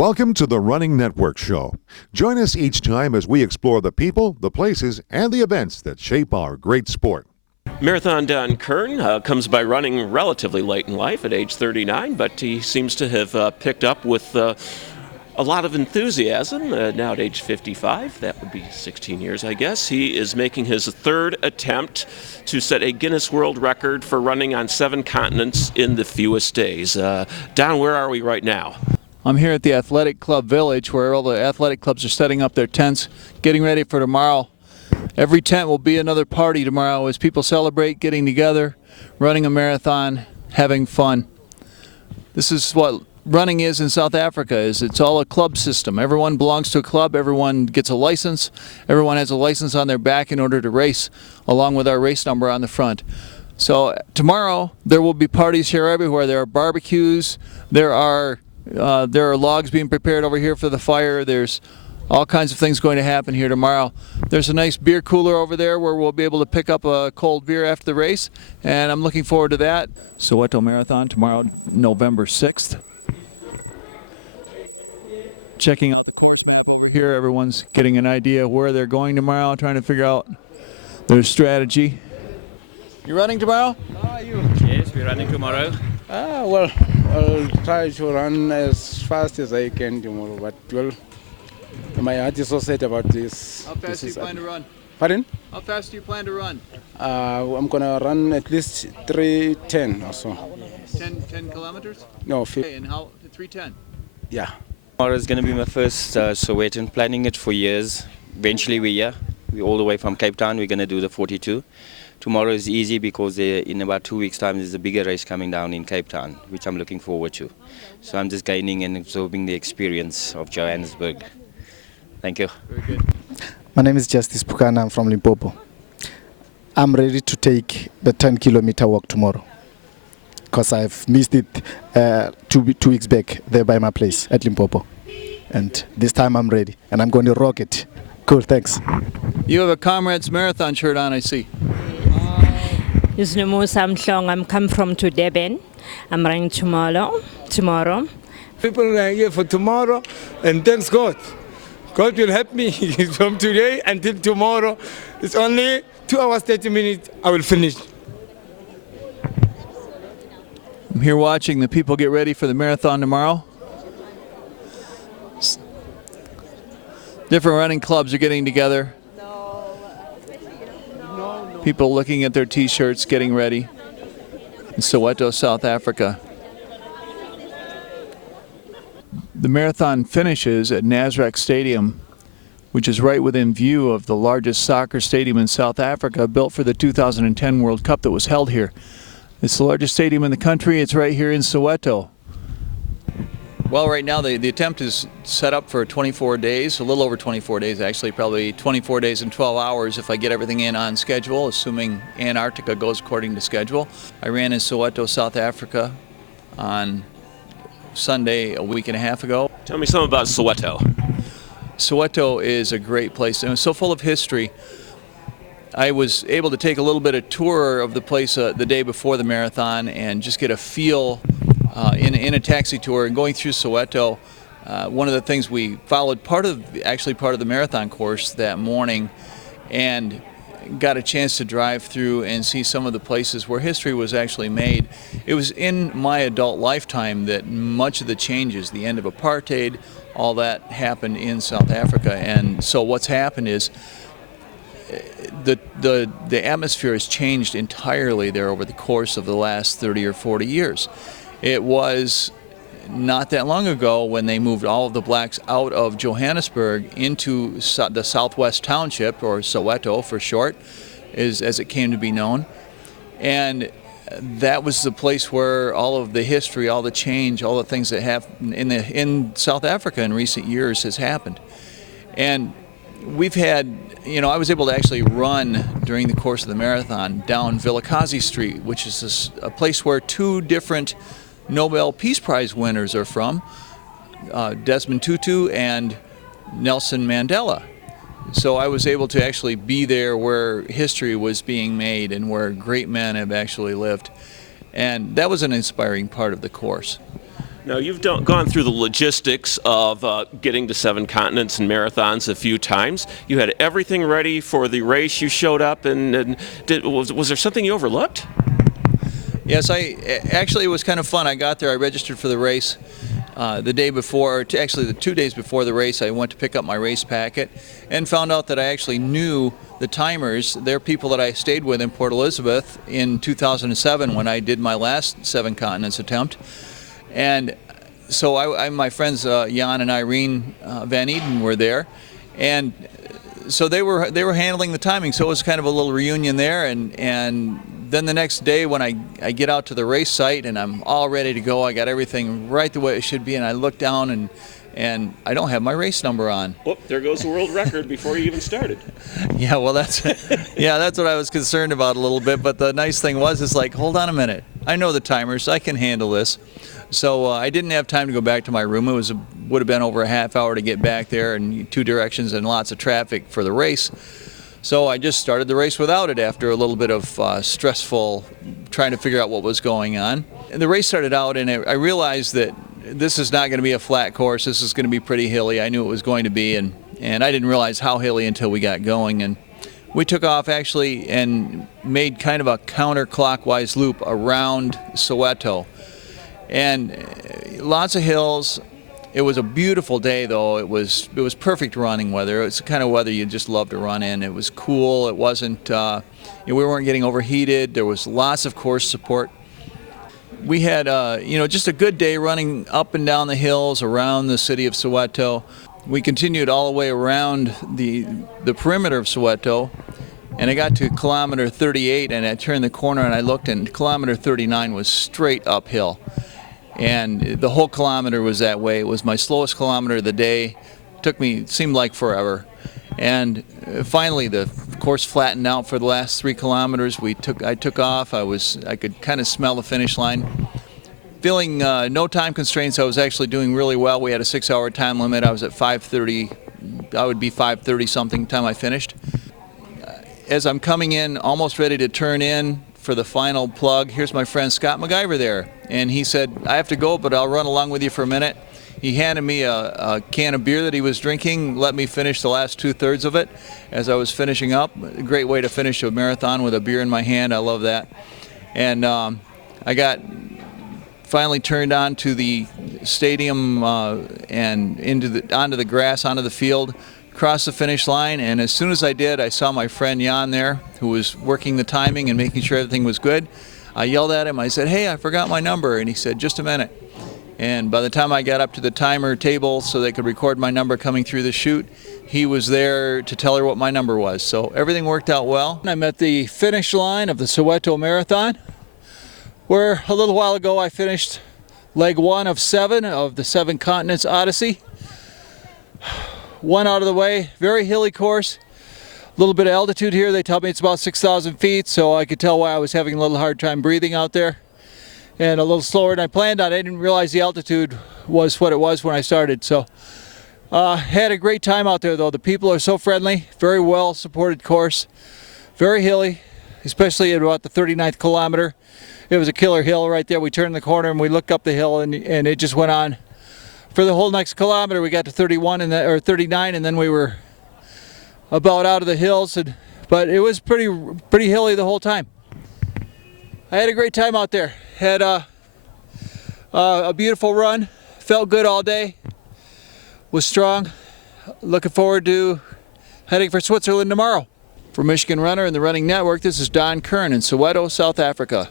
Welcome to the Running Network Show. Join us each time as we explore the people, the places, and the events that shape our great sport. Marathon Don Kern comes by running relatively late in life at age 39, but he seems to have picked up with a lot of enthusiasm now at age 55. That would be 16 years, I guess. He is making his third attempt to set a Guinness World Record for running on 7 continents in the fewest days. Don, where are we right now? I'm here at the Athletic Club Village where all the athletic clubs are setting up their tents, getting ready for tomorrow. Every tent will be another party tomorrow as people celebrate getting together, running a marathon, having fun. This is what running is in South Africa. It's all a club system. Everyone belongs to a club, everyone gets a license, everyone has a license on their back in order to race, along with our race number on the front. So tomorrow there will be parties here everywhere. There are barbecues, there are logs being prepared over here for the fire. There's all kinds of things going to happen here tomorrow. There's a nice beer cooler over there where we'll be able to pick up a cold beer after the race, and I'm looking forward to that. Soweto Marathon tomorrow, November 6th. Checking out the course map over here. Everyone's getting an idea of where they're going tomorrow, trying to figure out their strategy. You running tomorrow? Yes, we're running tomorrow. Well, I'll try to run as fast as I can tomorrow, but well, my heart is so sad about this. How fast do you plan to run? Pardon? How fast do you plan to run? I'm gonna run at least 3:10 or so. 10 kilometers? No, Okay, and how? 3:10? yeah. Tomorrow is going to be my first Soweto. Planning it for years. Eventually we're here. We're all the way from Cape Town. We're going to do the 42. Tomorrow is easy because in about 2 weeks' time there's a bigger race coming down in Cape Town, which I'm looking forward to. So I'm just gaining and absorbing the experience of Johannesburg. Thank you. Very good. My name is Justice Pukana. I'm from Limpopo. I'm ready to take the 10-kilometer walk tomorrow because I've missed it 2 weeks back there by my place at Limpopo. And this time I'm ready and I'm going to rock it. Cool, thanks. You have a Comrades Marathon shirt on, I see. This is Samsung. I'm come from to Durban. I'm running tomorrow. People are here for tomorrow, and thanks God. God will help me from today until tomorrow. It's only 2 hours, 30 minutes. I will finish. I'm here watching the people get ready for the marathon tomorrow. Different running clubs are getting together. People looking at their t-shirts, getting ready in Soweto, South Africa. The marathon finishes at Nasrec Stadium, which is right within view of the largest soccer stadium in South Africa, built for the 2010 World Cup that was held here. It's the largest stadium in the country. It's right here in Soweto. Well, right now the attempt is set up for 24 days, a little over 24 days actually, probably 24 days and 12 hours if I get everything in on schedule, assuming Antarctica goes according to schedule. I ran in Soweto, South Africa on Sunday a week and a half ago. Tell me something about Soweto. Soweto is a great place and it's so full of history. I was able to take a little bit of tour of the place the day before the marathon and just get a feel in a taxi tour and going through Soweto. One of the things we followed part of the marathon course that morning and got a chance to drive through and see some of the places where history was actually made. It was in my adult lifetime that much of the changes, the end of apartheid, all that happened in South Africa. And so what's happened is the atmosphere has changed entirely there over the course of the last 30 or 40 years. It was not that long ago when they moved all of the blacks out of Johannesburg into the Southwest Township, or Soweto for short, as it came to be known. And that was the place where all of the history, all the change, all the things that happened in South Africa in recent years has happened. And we've had, I was able to actually run during the course of the marathon down Vilakazi Street, which is a place where 2 different Nobel Peace Prize winners are from, Desmond Tutu and Nelson Mandela. So I was able to actually be there where history was being made and where great men have actually lived. And that was an inspiring part of the course. Now, you've gone through the logistics of getting to 7 continents and marathons a few times. You had everything ready for the race. You showed up, and was there something you overlooked? Yes, actually, it was kind of fun. I got there, I registered for the race the day before, actually the 2 days before the race. I went to pick up my race packet and found out that I actually knew the timers. They're people that I stayed with in Port Elizabeth in 2007 when I did my last 7 continents attempt. And so my friends Jan and Irene Van Eden were there, and so they were handling the timing. So it was kind of a little reunion there, and then the next day when I get out to the race site and I'm all ready to go, I got everything right the way it should be, and I look down and I don't have my race number on. Oh, there goes the world record before you even started. Yeah, well, that's what I was concerned about a little bit. But the nice thing was, it's like, hold on a minute, I know the timers, I can handle this. So I didn't have time to go back to my room. It would have been over a half hour to get back there, and 2 directions and lots of traffic for the race. So I just started the race without it after a little bit of stressful trying to figure out what was going on. And the race started out, and I realized that this is not going to be a flat course. This is going to be pretty hilly. I knew it was going to be, and I didn't realize how hilly until we got going. And we took off actually and made kind of a counterclockwise loop around Soweto. And lots of hills. It was a beautiful day, though. It was perfect running weather. It's the kind of weather you just love to run in. It was cool. It wasn't, we weren't getting overheated. There was lots of course support. We had, just a good day running up and down the hills around the city of Soweto. We continued all the way around the perimeter of Soweto, and I got to kilometer 38, and I turned the corner and I looked, and kilometer 39 was straight uphill. And the whole kilometer was that way. It was my slowest kilometer of the day. It seemed like forever. And finally, the course flattened out for the last 3 kilometers. I took off. I could kind of smell the finish line. Feeling no time constraints, I was actually doing really well. We had a 6-hour time limit. I was at 5:30. I would be 5:30 something time I finished. As I'm coming in, almost ready to turn in for the final plug, here's my friend Scott MacGyver there, and he said, I have to go, but I'll run along with you for a minute. He handed me a can of beer that he was drinking, let me finish the last 2/3 of it as I was finishing up. A great way to finish a marathon with a beer in my hand. I love that. And I got finally turned on to the stadium and onto the grass, onto the field, crossed the finish line, and as soon as I did, I saw my friend Jan there, who was working the timing and making sure everything was good. I yelled at him. I said, hey, I forgot my number. And he said, just a minute. And by the time I got up to the timer table so they could record my number coming through the chute, he was there to tell her what my number was. So everything worked out well. I'm at the finish line of the Soweto Marathon, where a little while ago I finished leg 1 of 7 of the 7 Continents Odyssey. 1 out of the way, very hilly course. A little bit of altitude here. They tell me it's about 6,000 feet, so I could tell why I was having a little hard time breathing out there. And a little slower than I planned on. I didn't realize the altitude was what it was when I started. So had a great time out there, though. The people are so friendly, very well supported course, very hilly, especially at about the 39th kilometer. It was a killer hill right there. We turned the corner and we looked up the hill, and it just went on. For the whole next kilometer, we got to 31 or 39, and then we were about out of the hills. But it was pretty hilly the whole time. I had a great time out there. Had a beautiful run. Felt good all day. Was strong. Looking forward to heading for Switzerland tomorrow. For Michigan Runner and the Running Network, this is Don Kern in Soweto, South Africa.